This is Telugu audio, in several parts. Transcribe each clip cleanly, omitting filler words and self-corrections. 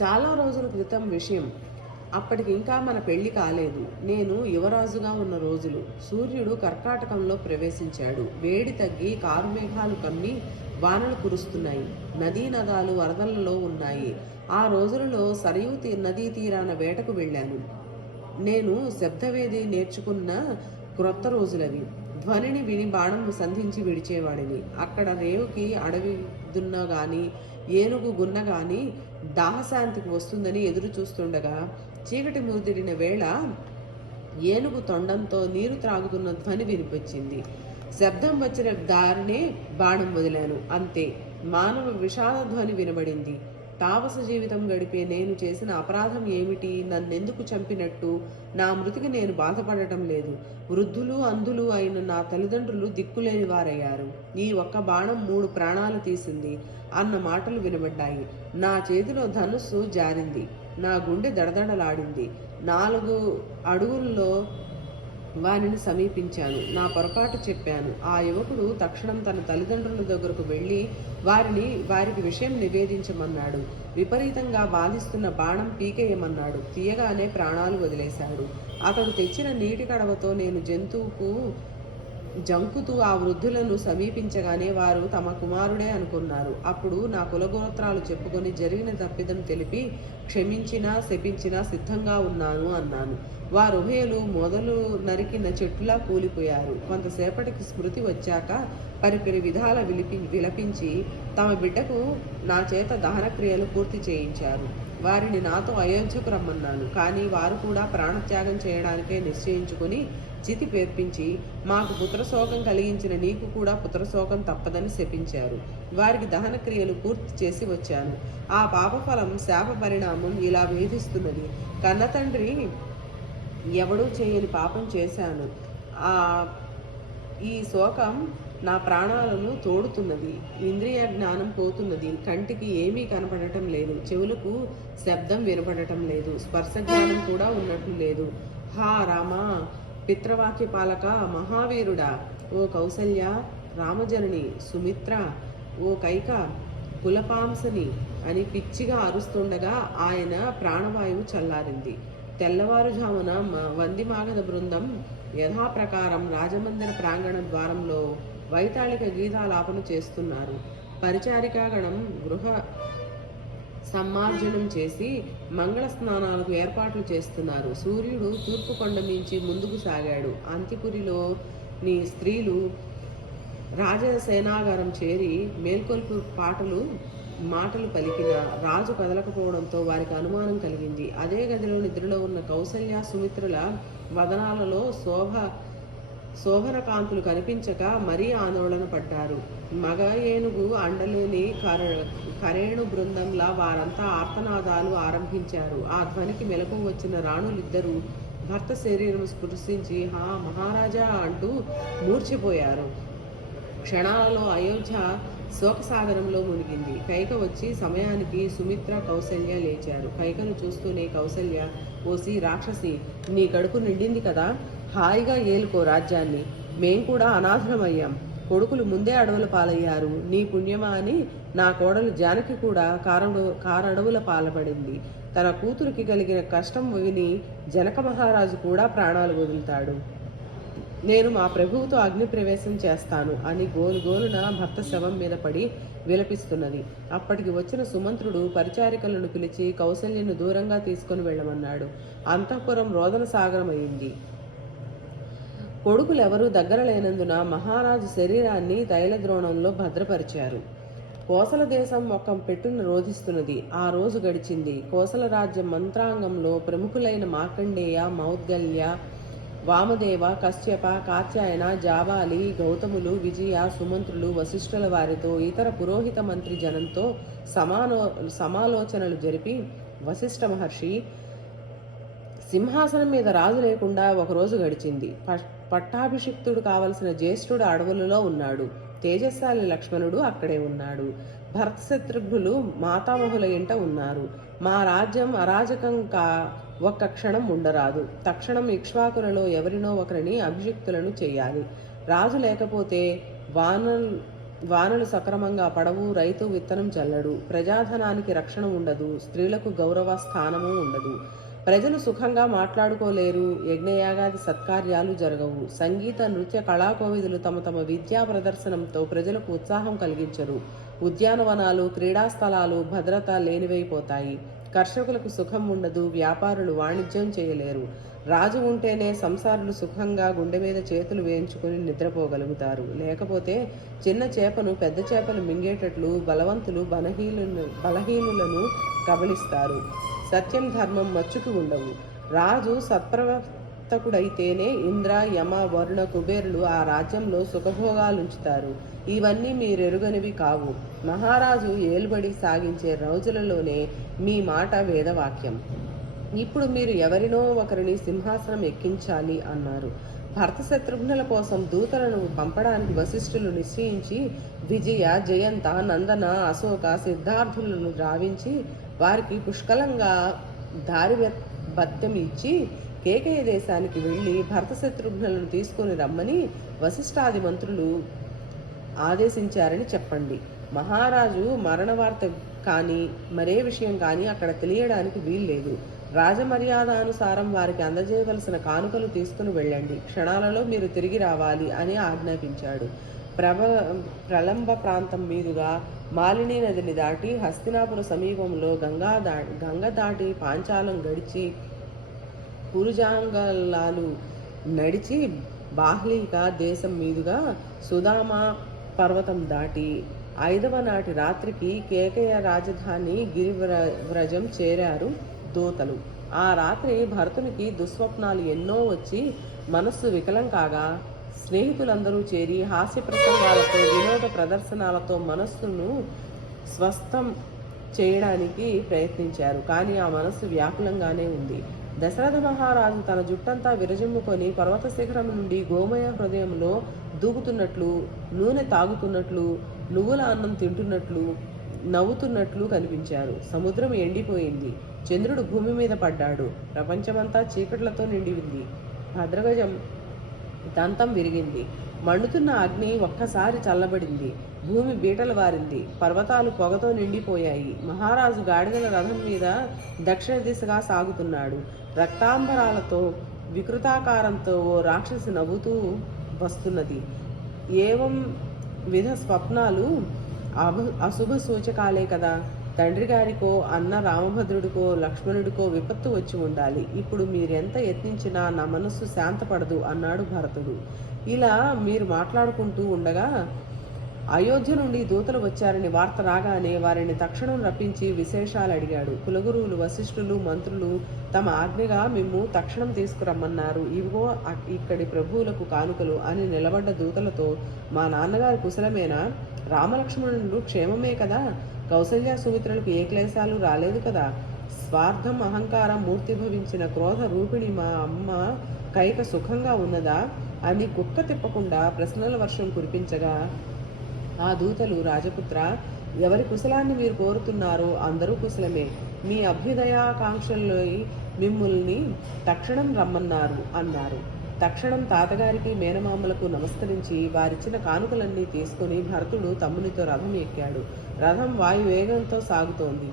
చాలా రోజుల క్రితం విషయం. అప్పటికి ఇంకా మన పెళ్లి కాలేదు. నేను యువరాజుగా ఉన్న రోజులు. సూర్యుడు కర్కాటకంలో ప్రవేశించాడు. వేడి తగ్గి కారుమేఘాలు కమ్మి వానలు కురుస్తున్నాయి. నదీ నదాలు వరదలలో ఉన్నాయి. ఆ రోజులలో సరయూ నదీ తీరాన వేటకు వెళ్ళాను. నేను శబ్దవేది నేర్చుకున్న క్రొత్త రోజులవి. ధ్వనిని విని బాణం సంధించి విడిచేవాడిని. అక్కడ రేవుకి అడవి దున్న గాని ఏనుగు గున్న గాని దాహశాంతికి వస్తుందని ఎదురు చూస్తుండగా చీకటి ముదిరిన వేళ ఏనుగు తొండంతో నీరు త్రాగుతున్న ధ్వని వినిపించింది. శబ్దం వచ్చిన దారినే బాణం వదిలాను. అంతే. మానవ విషాద ధ్వని వినబడింది. తాపస జీవితం గడిపే నేను చేసిన అపరాధం ఏమిటి? నన్నెందుకు చంపినట్టు? నా మృతికి నేను బాధపడటం లేదు. వృద్ధులు అంధులు అయిన నా తల్లిదండ్రులు దిక్కులేని వారయ్యారు. ఈ ఒక్క బాణం 3 ప్రాణాలు తీసింది అన్న మాటలు వినబడ్డాయి. నా చేతిలో ధనుస్సు జారింది. నా గుండె దడదడలాడింది. 4 అడుగుల్లో వారిని సమీపించాను. నా పొరపాటు చెప్పాను. ఆ యువకుడు తక్షణం తన తల్లిదండ్రుల దగ్గరకు వెళ్ళి వారికి విషయం నివేదించమన్నాడు. విపరీతంగా బాధిస్తున్న బాణం పీకేయమన్నాడు. తీయగానే ప్రాణాలు వదిలేశాడు. అతడు తెచ్చిన నీటి కడవతో నేను జంకుతూ ఆ వృద్ధులను సమీపించగానే వారు తమ కుమారుడే అనుకున్నారు. అప్పుడు నా కులగోత్రాలు చెప్పుకొని జరిగిన తప్పిదం తెలిపి క్షమించినా శపించినా సిద్ధంగా ఉన్నాను అన్నాను. వారుభయులు మొదలు నరికిన చెట్టులా కూలిపోయారు. కొంతసేపటికి స్మృతి వచ్చాక పరిపరి విధాల విలపించి తమ బిడ్డకు నా చేత దహనక్రియలు పూర్తి చేయించారు. వారిని నాతో అయోధ్యకు రమ్మన్నాను. కానీ వారు కూడా ప్రాణత్యాగం చేయడానికే నిశ్చయించుకుని చితి పేర్పించి మాకు పుత్రశోకం కలిగించిన నీకు కూడా పుత్రశోకం తప్పదని శపించారు. వారికి దహన క్రియలు పూర్తి చేసి వచ్చాను. ఆ పాపఫలం శాప పరిణామం ఇలా వేధిస్తున్నది. కన్నతండ్రి ఎవడూ చేయని పాపం చేశాను. ఈ శోకం నా ప్రాణాలను తోడుతున్నది. ఇంద్రియ జ్ఞానం పోతున్నది. కంటికి ఏమీ కనపడటం లేదు. చెవులకు శబ్దం వినపడటం లేదు. స్పర్శ జ్ఞానం కూడా ఉన్నట్లు లేదు. హా రామా, పిత్రవాక్య పాలక, మహావీరుడా, ఓ కౌసల్య, రామజనని, సుమిత్ర, ఓ కైక, కులపాంసని అని పిచ్చిగా అరుస్తుండగా ఆయన ప్రాణవాయువు చల్లారింది. తెల్లవారుజామున వందిమాగధ బృందం యథాప్రకారం రాజమందిర ప్రాంగణ ద్వారంలో వైతాళిక గీతాలాపన చేస్తున్నారు. పరిచారికాగణం గృహ సమ్మార్జనం చేసి మంగళ స్నానాలకు ఏర్పాట్లు చేస్తున్నారు. సూర్యుడు తూర్పు కొండ మించి ముందుకు సాగాడు. అంతిపురిలోని స్త్రీలు రాజసేనాగారం చేరి మేల్కొల్పు మాటలు పలికిన రాజు కదలకపోవడంతో వారికి అనుమానం కలిగింది. అదే గదిలో నిద్రలో ఉన్న కౌసల్య సుమిత్రుల వదనాలలో శోభన కాంతులు కనిపించక మరీ ఆందోళన పడ్డారు. మగ ఏనుగు అండలేని కరేణు బృందంలా వారంతా ఆర్తనాదాలు ఆరంభించారు. ఆ ధ్వనికి మెలకు వచ్చిన రాణులిద్దరూ భర్త శరీరం స్పృశించి హా మహారాజా అంటూ మూర్చిపోయారు. క్షణాలలో అయోధ్య శోకసాగరంలో మునిగింది. కైక వచ్చి సమయానికి సుమిత్ర కౌసల్య లేచారు. కైకను చూస్తూనే కౌసల్య, ఓసి రాక్షసి, నీ కడుపు నిండింది కదా, హాయిగా ఏలుకో రాజ్యాన్ని. మేం కూడా అనాథమయ్యాం. కొడుకులు ముందే అడవుల పాలయ్యారు. నీ పుణ్యమా అని నా కోడలు జానకి కూడా కారడవుల పాలపడింది. తన కూతురికి కలిగిన కష్టం విని జనక మహారాజు కూడా ప్రాణాలు వదులుతాడు. నేను మా ప్రభువుతో అగ్ని ప్రవేశం చేస్తాను అని గోలుగోలున భర్త శవం మీద పడి విలపిస్తున్నది. అప్పటికి వచ్చిన సుమంత్రుడు పరిచారికలను పిలిచి కౌసల్యను దూరంగా తీసుకుని వెళ్ళమన్నాడు. అంతఃపురం రోదన సాగరమైంది. కొడుకులెవరూ దగ్గర లేనందున మహారాజు శరీరాన్ని తైలద్రోణంలో భద్రపరిచారు. కోసల దేశం ఒక్క పెట్టును రోధిస్తున్నది. ఆ రోజు గడిచింది. కోసల రాజ్యం మంత్రాంగంలో ప్రముఖులైన మార్కండేయ, మౌద్గల్య, వామదేవ, కశ్యప, కాత్యాయన, జాబాలి, గౌతములు, విజయ, సుమంత్రులు, వశిష్ఠుల వారితో ఇతర పురోహిత మంత్రి జనంతో సమాలోచనలు జరిపి వశిష్ఠ మహర్షి సింహాసనం మీద రాజు లేకుండా ఒకరోజు గడిచింది. పట్టాభిషిక్తుడు కావలసిన జ్యేష్ఠుడు అడవులలో ఉన్నాడు. తేజస్శాలి లక్ష్మణుడు అక్కడే ఉన్నాడు. భరత శత్రుఘ్నులు మాతామహుల ఇంట ఉన్నారు. మా రాజ్యం అరాజకంగా ఒక్క క్షణం ఉండరాదు. తక్షణం ఇక్ష్వాకులలో ఎవరినో ఒకరిని అభిషిక్తులను చేయాలి. రాజు లేకపోతే వానలు సక్రమంగా పడవు, రైతు విత్తనం చల్లడు, ప్రజాధనానికి రక్షణ ఉండదు, స్త్రీలకు గౌరవ స్థానము ఉండదు, ప్రజలు సుఖంగా మాట్లాడుకోలేరు, యజ్ఞయాగాది సత్కార్యాలు జరగవు, సంగీత నృత్య కళాకోవిదులు తమ తమ విద్యా ప్రదర్శనంతో ప్రజలకు ఉత్సాహం కలిగించరు, ఉద్యానవనాలు క్రీడా స్థలాలు భద్రత లేనివైపోతాయి, కర్షకులకు సుఖం ఉండదు, వ్యాపారులు వాణిజ్యం చేయలేరు, రాజు ఉంటేనే సంసారులు సుఖంగా గుండె మీద చేతులు వేయించుకుని నిద్రపోగలుగుతారు, లేకపోతే చిన్న చేపను పెద్ద చేపలు మింగేటట్లు బలవంతులు బలహీనులను కబళిస్తారు, సత్యం ధర్మం మచ్చుకు ఉండవు, రాజు సత్ప్రవర్తకుడైతేనే ఇంద్ర యమ వరుణ కుబేరులు ఆ రాజ్యంలో సుఖభోగాలుంచుతారు, ఇవన్నీ మీరెరుగనివి కావు, మహారాజు ఏలుబడి సాగించే రోజులలోనే మీ మాట వేదవాక్యం, ఇప్పుడు మీరు ఎవరినో ఒకరిని సింహాసనం ఎక్కించాలి అన్నారు. భరత శత్రుఘ్నుల కోసం దూతలను పంపడానికి వశిష్ఠులు నిశ్చయించి విజయ జయంత నందన అశోక సిద్ధార్థులను రావించి వారికి పుష్కలంగా దారి భత్యం ఇచ్చి కేకయ దేశానికి వెళ్ళి భరత శత్రుఘ్నులను తీసుకొని రమ్మని వశిష్ఠాది మంత్రులు ఆదేశించారని చెప్పండి. మహారాజు మరణ వార్త కానీ మరే విషయం కానీ అక్కడ తెలియడానికి వీల్లేదు. రాజమర్యాదానుసారం వారికి అందజేయవలసిన కానుకలు తీసుకుని వెళ్ళండి, క్షణాలలో మీరు తిరిగి రావాలి అని ఆజ్ఞాపించాడు. ప్రలంబ ప్రాంతం మీదుగా మాలిని నదిని దాటి హస్తినాపుర సమీపంలో గంగ దాటి పాంచాలం గడిచి పురుజాంగలాలు నడిచి బాహ్లీక దేశం మీదుగా సుదామ పర్వతం దాటి 5వ నాటి రాత్రికి కేకయ రాజధాని గిరివ్రజం చేరారు దూతలు. ఆ రాత్రి భరతునికి దుస్వప్నాలు ఎన్నో వచ్చి మనస్సు వికలం కాగా స్నేహితులందరూ చేరి హాస్య ప్రసంగాలతో వినోద ప్రదర్శనాలతో మనస్సును స్వస్థం చేయడానికి ప్రయత్నించారు. కానీ ఆ మనస్సు వ్యాకులంగానే ఉంది. దశరథ మహారాజు తన జుట్టంతా విరజిమ్ముకొని పర్వత శిఖరం నుండి గోమయ హృదయంలో దూకుతున్నట్లు, నూనె తాగుతున్నట్లు, నువ్వుల అన్నం తింటున్నట్లు, నవ్వుతున్నట్లు కనిపించారు. సముద్రం ఎండిపోయింది. చంద్రుడు భూమి మీద పడ్డాడు. ప్రపంచమంతా చీకట్లతో నిండి ఉంది. భద్రగజం దంతం విరిగింది. మండుతున్న అగ్ని ఒక్కసారి చల్లబడింది. భూమి బీటలు వారింది. పర్వతాలు పొగతో నిండిపోయాయి. మహారాజు గాడిదల రథం మీద దక్షిణ దిశగా సాగుతున్నాడు. రక్తాంబరాలతో వికృతాకారంతో ఓ రాక్షసి నవ్వుతూ వస్తున్నది. ఏవం విధ స్వప్నాలు అశుభ సూచకాలే కదా. తండ్రి గారికో అన్న రామభద్రుడికో లక్ష్మణుడికో విపత్తు వచ్చి ఉండాలి. ఇప్పుడు మీరెంత యత్నించినా నా మనస్సు శాంతపడదు అన్నాడు భరతుడు. ఇలా మీరు మాట్లాడుకుంటూ ఉండగా అయోధ్య నుండి దూతలు వచ్చారని వార్త రాగానే వారిని తక్షణం రప్పించి విశేషాలు అడిగాడు. కులగురువులు వశిష్ఠులు మంత్రులు తమ ఆజ్ఞగా మిమ్ము తక్షణం తీసుకురమ్మన్నారు. ఇవిగో ఇక్కడి ప్రభువులకు కానుకలు అని నిలబడ్డ దూతలతో మా నాన్నగారు కుశలమేనా? రామలక్ష్మణులు క్షేమమే కదా? కౌసల్య సుమిత్రులకు ఏ క్లేశాలు రాలేదు కదా? స్వార్థం అహంకారం మూర్తిభవించిన క్రోధ రూపిణి మా అమ్మ కైక సుఖంగా ఉన్నదా అని కుక్క తిప్పకుండా ప్రశ్నల వర్షం కురిపించగా ఆ దూతలు రాజపుత్ర, ఎవరి కుశలాన్ని మీరు కోరుతున్నారో అందరూ కుశలమే. మీ అభ్యుదయాకాంక్షల్లో మిమ్ముల్ని తక్షణం రమ్మన్నారు అన్నారు. తక్షణం తాతగారికి మేనమామలకు నమస్కరించి వారిచ్చిన కానుకలన్నీ తీసుకుని భరతుడు తమ్మునితో రథం ఎక్కాడు. రథం వాయువేగంతో సాగుతోంది.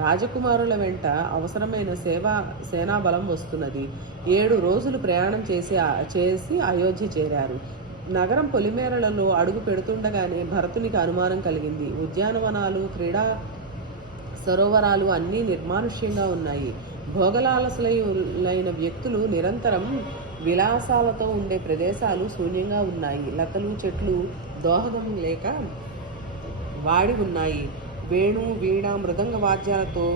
రాజకుమారుల వెంట అవసరమైన సేనాబలం వస్తున్నది. 7 రోజులు ప్రయాణం చేసి అయోధ్య చేరారు. నగరం పొలిమేరలలో అడుగు పెడుతుండగానే భరతునికి అనుమానం కలిగింది. ఉద్యానవనాలు క్రీడా సరోవరాలు అన్నీ నిర్మానుష్యంగా ఉన్నాయి. భోగలాలసులైన వ్యక్తులు నిరంతరం విలాసాలతో ఉండే ప్రదేశాలు శూన్యంగా ఉన్నాయి. లతలు చెట్లు దోహదం లేక వాడి ఉన్నాయి. వేణు వీణ మృదంగ వాద్యాలతో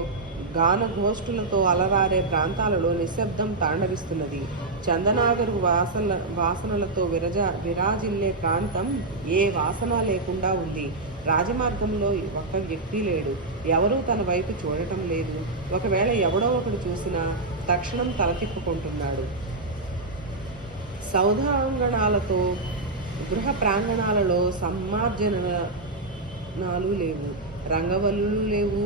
గానగోష్ఠులతో అలరారే ప్రాంతాలలో నిశ్శబ్దం తాండవిస్తున్నది. చందనాగరు వాసనలతో విరాజిల్లే ప్రాంతం ఏ వాసన లేకుండా ఉంది. రాజమార్గంలో ఒక్క వ్యక్తి లేడు. ఎవరూ తన వైపు చూడటం లేదు. ఒకవేళ ఎవడో ఒకడు చూసినా తక్షణం తల తిప్పుకుంటున్నాడు. సౌధాంగణాలతో గృహ ప్రాంగణాలలో సమ్మార్జనాలు లేవు. రంగవల్లులు లేవు.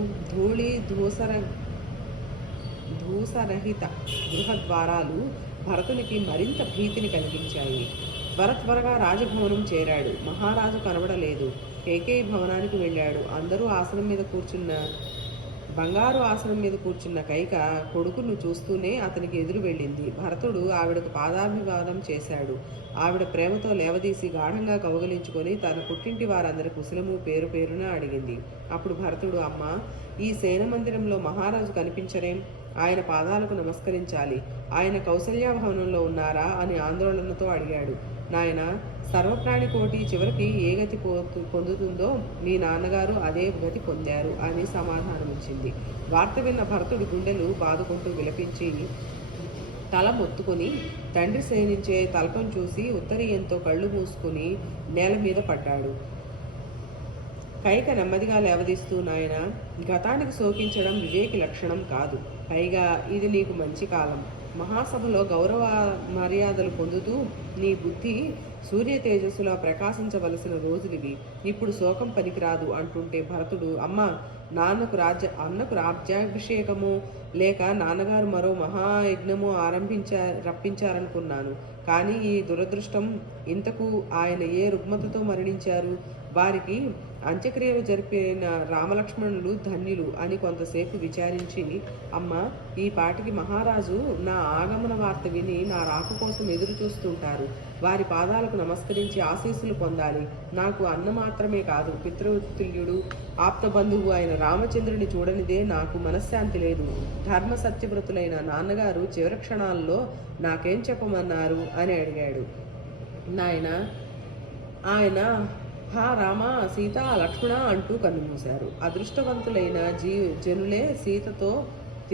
ధూసరహిత గృహద్వారాలు భరతునికి మరింత భీతిని కలిగించాయి. త్వరగా రాజభవనం చేరాడు. మహారాజు కనబడలేదు. కేకేయి భవనానికి వెళ్ళాడు. అందరూ ఆసనం మీద కూర్చున్న బంగారు ఆసనం మీద కూర్చున్న కైక కొడుకును చూస్తూనే అతనికి ఎదురు వెళ్ళింది. భరతుడు ఆవిడకు పాదాభివాదం చేశాడు. ఆవిడ ప్రేమతో లేవదీసి గాఢంగా కౌగలించుకొని తన పుట్టింటి వారందరి కుశలము పేరు పేరున అడిగింది. అప్పుడు భరతుడు, అమ్మ, ఈ సేన మందిరంలో మహారాజు కనిపించరేం? ఆయన పాదాలకు నమస్కరించాలి. ఆయన కౌసల్య భవనంలో ఉన్నారా అని ఆందోళనతో అడిగాడు. నాయన, సర్వప్రాణి కోటి చివరికి ఏ గతి పొందుతుందో మీ నాన్నగారు అదే గతి పొందారు అని సమాధానమిచ్చింది. వార్త విన్న భరతుడి గుండెలు బాదుకుంటూ విలపించి తల మొత్తుకొని తండ్రి సేనించే తలపం చూసి ఉత్తరీయంతో కళ్ళు మూసుకుని నేల మీద పడ్డాడు. కైక నెమ్మదిగా లేవదీస్తూ, నాయన, గతానికి శోకించడం వివేకి లక్షణం కాదు. పైగా ఇది నీకు మంచి కాలం. మహాసభలో గౌరవ మర్యాదలు పొందుతూ నీ బుద్ధి సూర్య తేజస్సులో ప్రకాశించవలసిన రోజులివి. ఇప్పుడు శోకం పనికిరాదు అంటుంటే భరతుడు, అమ్మ, అన్నకు రాజ్యాభిషేకము లేక నాన్నగారు మరో మహాయజ్ఞము రప్పించారనుకున్నాను. కానీ ఈ దురదృష్టం ఇంతకు ఆయన ఏ రుగ్మతతో మరణించారు? వారికి అంత్యక్రియలు జరిపిన రామలక్ష్మణులు ధన్యులు అని కొంతసేపు విచారించి, అమ్మ, ఈ పాటికి మహారాజు నా ఆగమన వార్త విని నా రాక కోసం ఎదురు చూస్తుంటారు. వారి పాదాలకు నమస్కరించి ఆశీస్సులు పొందాలి. నాకు అన్న మాత్రమే కాదు, పితృతుల్యుడు ఆప్తబంధువు అయిన రామచంద్రుని చూడనిదే నాకు మనశ్శాంతి లేదు. ధర్మ సత్యవ్రతులైన నాన్నగారు చివరి క్షణాల్లో నాకేం చెప్పమన్నారు అని అడిగాడు. నాయన, ఆయన హా రామ, సీత, లక్ష్మణ అంటూ కన్నుమూశారు. అదృష్టవంతులైన జనులే సీతతో